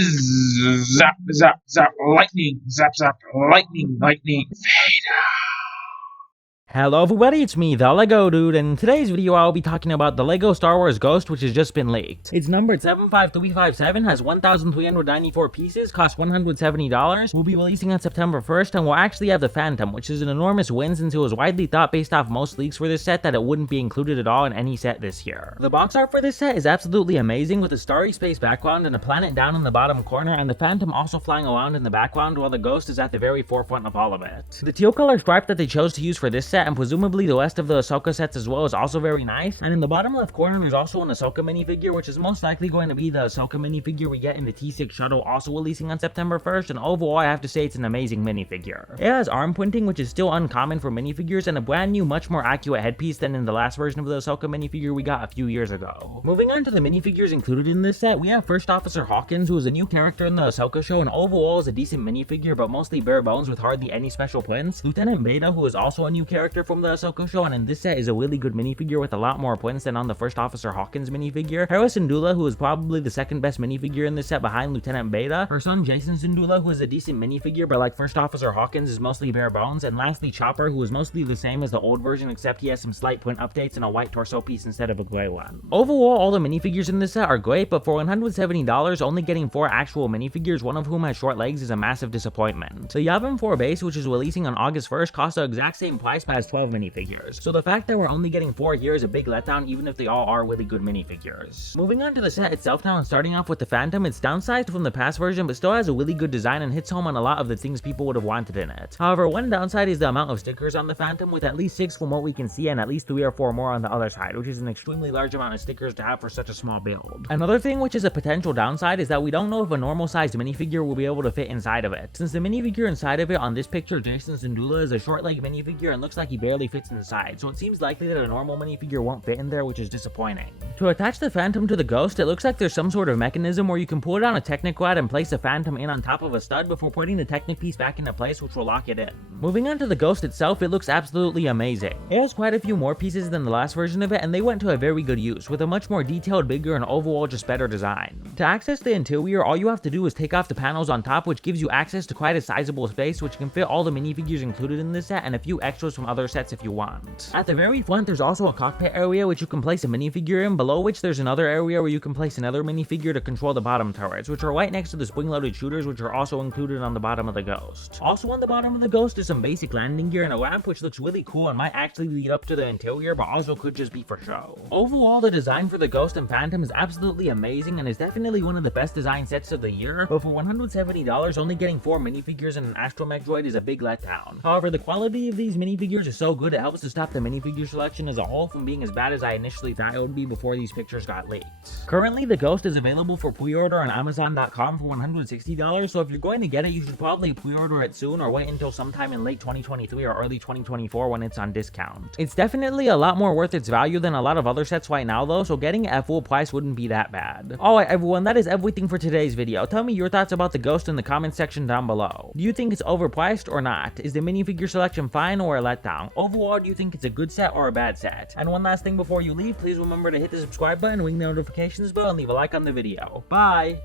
Zap, zap, zap, lightning, zap, zap, lightning, lightning, fade. Hello everybody, it's me, the Lego Dude, and in today's video I'll be talking about the Lego Star Wars Ghost, which has just been leaked. It's numbered 75357, has 1,394 pieces, costs $170, will be releasing on September 1st, and will actually have the Phantom, which is an enormous win since it was widely thought based off most leaks for this set that it wouldn't be included at all in any set this year. The box art for this set is absolutely amazing, with a starry space background and a planet down in the bottom corner, and the Phantom also flying around in the background while the Ghost is at the very forefront of all of it. The teal color stripe that they chose to use for this set, and presumably the rest of the Ahsoka sets as well, is also very nice. And in the bottom left corner there's also an Ahsoka minifigure, which is most likely going to be the Ahsoka minifigure we get in the T6 shuttle, also releasing on September 1st, and overall I have to say it's an amazing minifigure. It has arm printing, which is still uncommon for minifigures, and a brand new, much more accurate headpiece than in the last version of the Ahsoka minifigure we got a few years ago. Moving on to the minifigures included in this set, we have First Officer Hawkins, who is a new character in the Ahsoka show and overall is a decent minifigure but mostly bare bones with hardly any special prints. Lieutenant Beta, who is also a new character from the Ahsoka show and in this set is a really good minifigure with a lot more prints than on the First Officer Hawkins minifigure. Hera Syndulla, who is probably the second best minifigure in this set behind Lieutenant Beta. Her son Jason Syndulla, who is a decent minifigure but like First Officer Hawkins is mostly bare bones. And lastly Chopper, who is mostly the same as the old version except he has some slight print updates and a white torso piece instead of a gray one. Overall, all the minifigures in this set are great, but for $170 only getting 4 actual minifigures, one of whom has short legs, is a massive disappointment. The Yavin 4 base, which is releasing on August 1st, costs the exact same price but has 12 minifigures. So the fact that we're only getting 4 here is a big letdown, even if they all are really good minifigures. Moving on to the set itself now, and starting off with the Phantom, it's downsized from the past version but still has a really good design and hits home on a lot of the things people would have wanted in it. However, one downside is the amount of stickers on the Phantom, with at least 6 from what we can see and at least 3 or 4 more on the other side, which is an extremely large amount of stickers to have for such a small build. Another thing which is a potential downside is that we don't know if a normal sized minifigure will be able to fit inside of it, since the minifigure inside of it on this picture, Jason Syndulla, is a short leg minifigure and looks like he barely fits inside, so it seems likely that a normal minifigure won't fit in there, which is disappointing. To attach the Phantom to the Ghost, it looks like there's some sort of mechanism where you can pull it on a Technic rod and place the Phantom in on top of a stud before putting the Technic piece back into place, which will lock it in. Moving on to the Ghost itself, it looks absolutely amazing. It has quite a few more pieces than the last version of it, and they went to a very good use, with a much more detailed, bigger, and overall just better design. To access the interior, all you have to do is take off the panels on top, which gives you access to quite a sizable space, which can fit all the minifigures included in this set and a few extras from other sets if you want. At the very front, there's also a cockpit area which you can place a minifigure in, below which there's another area where you can place another minifigure to control the bottom turrets, which are right next to the spring-loaded shooters, which are also included on the bottom of the Ghost. Also on the bottom of the Ghost is some basic landing gear and a ramp, which looks really cool and might actually lead up to the interior, but also could just be for show. Overall, the design for the Ghost and Phantom is absolutely amazing and is definitely one of the best design sets of the year, but for $170, only getting 4 minifigures and an astromech droid is a big letdown. However, the quality of these minifigures is so good it helps to stop the minifigure selection as a whole from being as bad as I initially thought it would be before these pictures got leaked. Currently, the Ghost is available for pre-order on Amazon.com for $160, so if you're going to get it, you should probably pre-order it soon or wait until sometime in late 2023 or early 2024 when it's on discount. It's definitely a lot more worth its value than a lot of other sets right now though, so getting it at full price wouldn't be that bad. Alright everyone, that is everything for today's video. Tell me your thoughts about the Ghost in the comment section down below. Do you think it's overpriced or not? Is the minifigure selection fine or a letdown? Overall, do you think it's a good set or a bad set? And one last thing before you leave, please remember to hit the subscribe button, ring the notifications bell, and leave a like on the video. Bye!